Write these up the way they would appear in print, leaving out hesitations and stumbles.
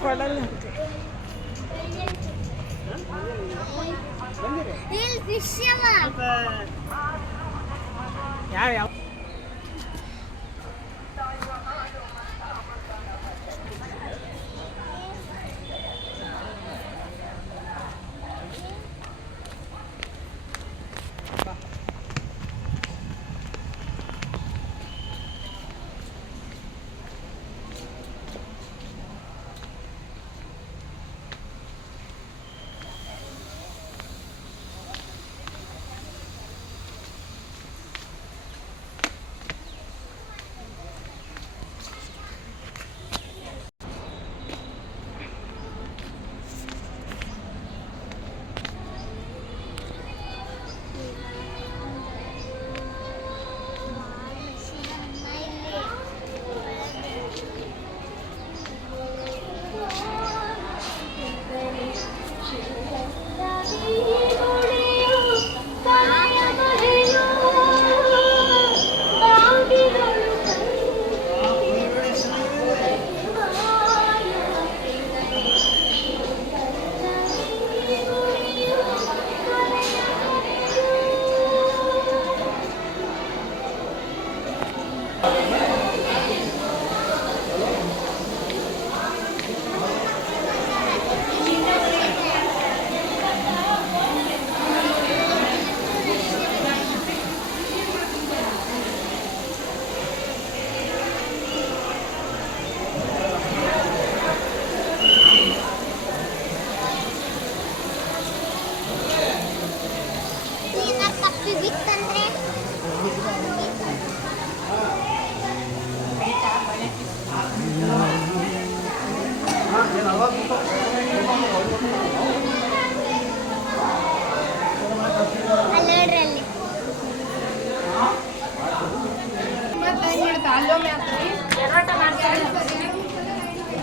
ಕೊಡಲ್ಲ ಯಾವ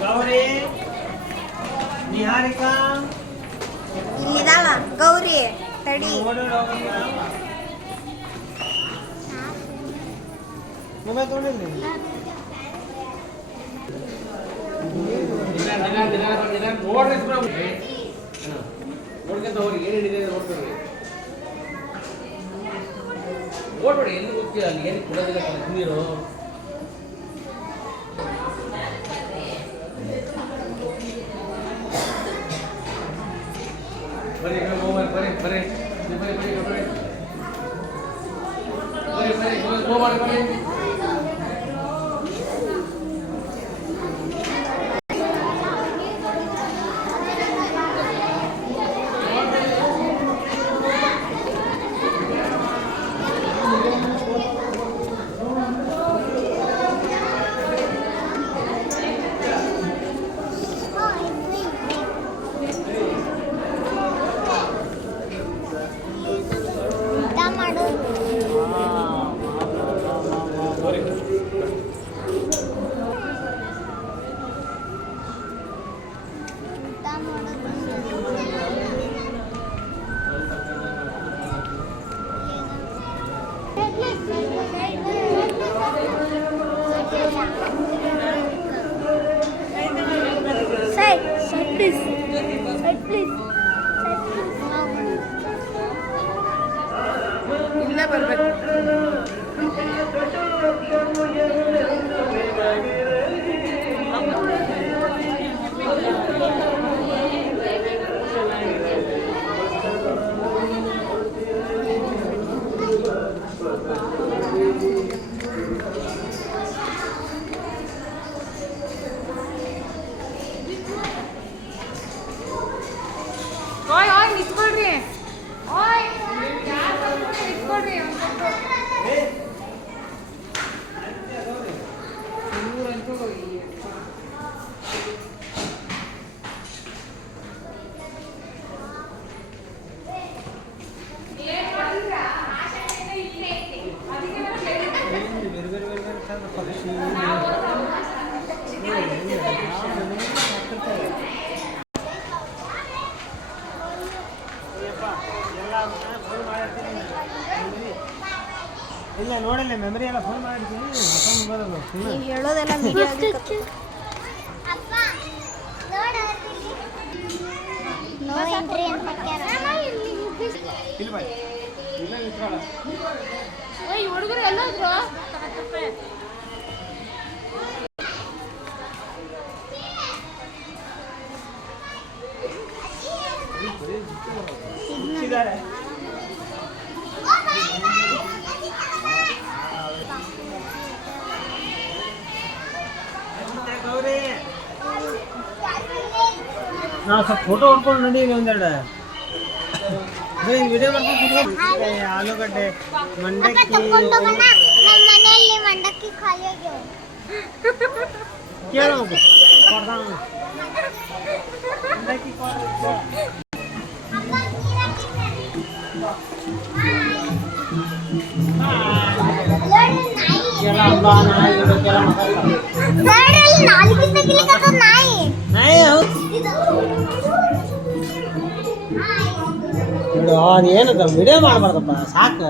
ಗೌರಿ ನಿಹಾರಿಕಾ ಇಲ್ಲಿದಾಳ ಗೌರಿ ತಡಿ ಮೊಬೈಲ್ ತಗೊಂಡಿಲ್ಲ ನೋಡ್ಕೊಂತ ಹೋಗಿ ಏನು ಹಿಡಿದಿದೆ ನೋಡ್ತೀವಿ ಓಡ್ಬೇಡಿ ಎಲ್ಲಿ ಹೋಗ್ತೀರ ಅಲ್ಲಿ ಏನು ಕೊಡೋದಿಲ್ಲ ನೀರು ಬರೀ ಮೊಬೈಲ್ ಬರೀ ಬರೀ ಬರೀ ಬರೀ ಬರೀ ಬರೀ ಬರೀ ಮೊಬೈಲ್ ಬರೀ ಇಲ್ಲೇ ಬರ್ಬೇಕು ಓಯ್ ಓಯ್ ನಿಂತ್ಕೊಳ್ರಿ ಓಯ್ ಯಾರು ನಿಂತ್ಕೊಳ್ರಿ ಇವರಂತೂ ಇಲ್ಲ ನೋಡಿಲ್ಲ ಮೆಮರಿ ಎಲ್ಲ ಫೋನ್ ಮಾಡಿದ್ದೀನಿ ಮತ್ತೊಂದು ಬರೋದು ನೀವು ಹೇಳೋದೆಲ್ಲ ವಿಡಿಯೋ ನೋ ಎಂಟ್ರಿ ಅಂತ ಇಲ್ಲ ಬಾಯ್ ಇಲ್ಲ ನಿಂತ್ಕೊಳ್ಳ ಓಯ್ ಹುಡುಗರು ಎಲ್ಲ ಹೋದ್ರು ಇದ್ದಾರೆ ನಾವು ಸ್ವಲ್ಪ ಫೋಟೋ ಹೊಡ್ಕೊಂಡು ನಡೀವಿ ಒಂದೆರಡು ವಿಡಿಯೋ ಮಾಡ್ಕೊಂಡು ಆಲೂಗಡ್ಡೆ ಮಂಡಕ್ಕಿ ನಮ್ಮ ಮನೆಯಲ್ಲಿ ಮಂಡಕ್ಕಿ ಖಾಲಿ ಆಗ್ಯಾವ ಕೇಳೋ ಮಂಡಕ್ಕಿ ಅದು ಏನದ ವಿಡಿಯೋ ಮಾಡಬಾರ್ದಪ್ಪ ಸಾಕು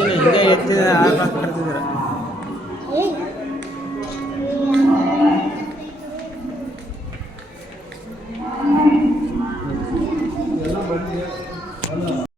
ಹಿಂಗೆ ಎತ್ತಿದ